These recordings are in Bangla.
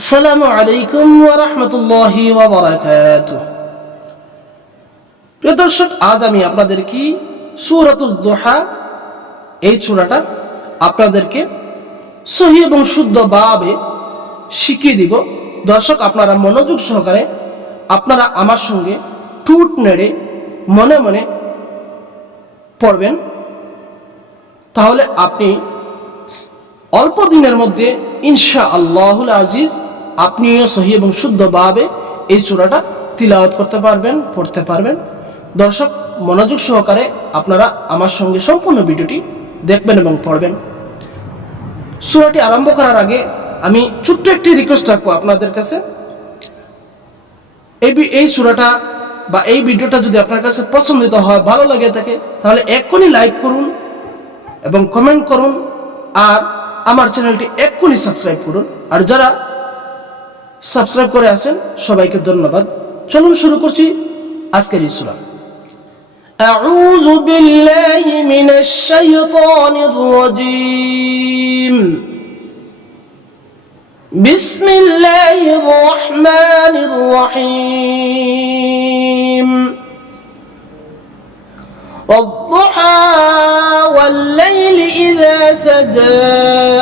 আসসালামু আলাইকুম ওয়া রাহমাতুল্লাহি ওয়া বারাকাতুহু। প্রিয় দর্শক, আজ আমি আপনাদেরকে সূরাতুল দোহা, এই সূরাটা আপনাদেরকে সহি এবং শুদ্ধ ভাবে শিখিয়ে দিব। দর্শক, আপনারা মনোযোগ সহকারে আপনারা আমার সঙ্গে টুট নেড়ে মনে মনে পড়বেন। তাহলে আপনি অল্প দিনের মধ্যে ইনশা আল্লাহুল আজিজ আপনিও সহি এবং শুদ্ধভাবে এই চূড়াটা তিলাওয়াত করতে পারবেন, পড়তে পারবেন। দর্শক, মনোযোগ সহকারে আপনারা আমার সঙ্গে সম্পূর্ণ ভিডিওটি দেখবেন এবং পড়বেন। সূরাটি আরম্ভ করার আগে আমি ছোট্ট একটি রিকোয়েস্ট রাখব আপনাদের কাছে। এই এই সূরাটা বা এই ভিডিওটা যদি আপনার কাছে পছন্দিত হয়, ভালো লাগে থাকে, তাহলে এক্ষুনি লাইক করুন এবং কমেন্ট করুন, আর আমার চ্যানেলটি এক্ষুনি সাবস্ক্রাইব করুন। আর যারা সাবস্ক্রাইব করে আছেন সবাইকে ধন্যবাদ চলুন শুরু করছি আজকের এই সূরা أعوذ بالله من الشيطان الرجيم بسم الله الرحمن الرحيم والضحى والليل إذا سجى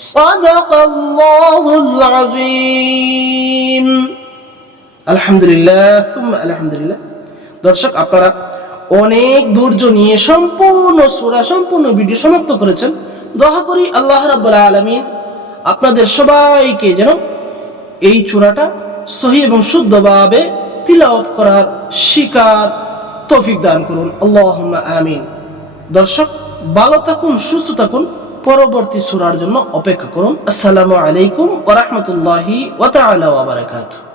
صدق الله العظيم الحمد لله ثم الحمد لله দর্শক আপনারা অনেক ধৈর্য নিয়ে সম্পূর্ণ সূরা সম্পূর্ণ ভিডিও সমাপ্ত করেছেন দোয়া করি আল্লাহ রাব্বুল আলামিন আপনাদের সবাইকে যেন এই চূড়াটা সহি এবং শুদ্ধভাবে তিলাওয়াত করার শিকার তৌফিক দান করুন আল্লাহুম্মা আমিন দর্শক ভালো থাকুন সুস্থ থাকুন পরবর্তী সুরার জন্য অপেক্ষা করুন। আসসালামু আলাইকুম ওয়া রাহমাতুল্লাহি ওয়া তাআলা ওয়া বারাকাতুহু।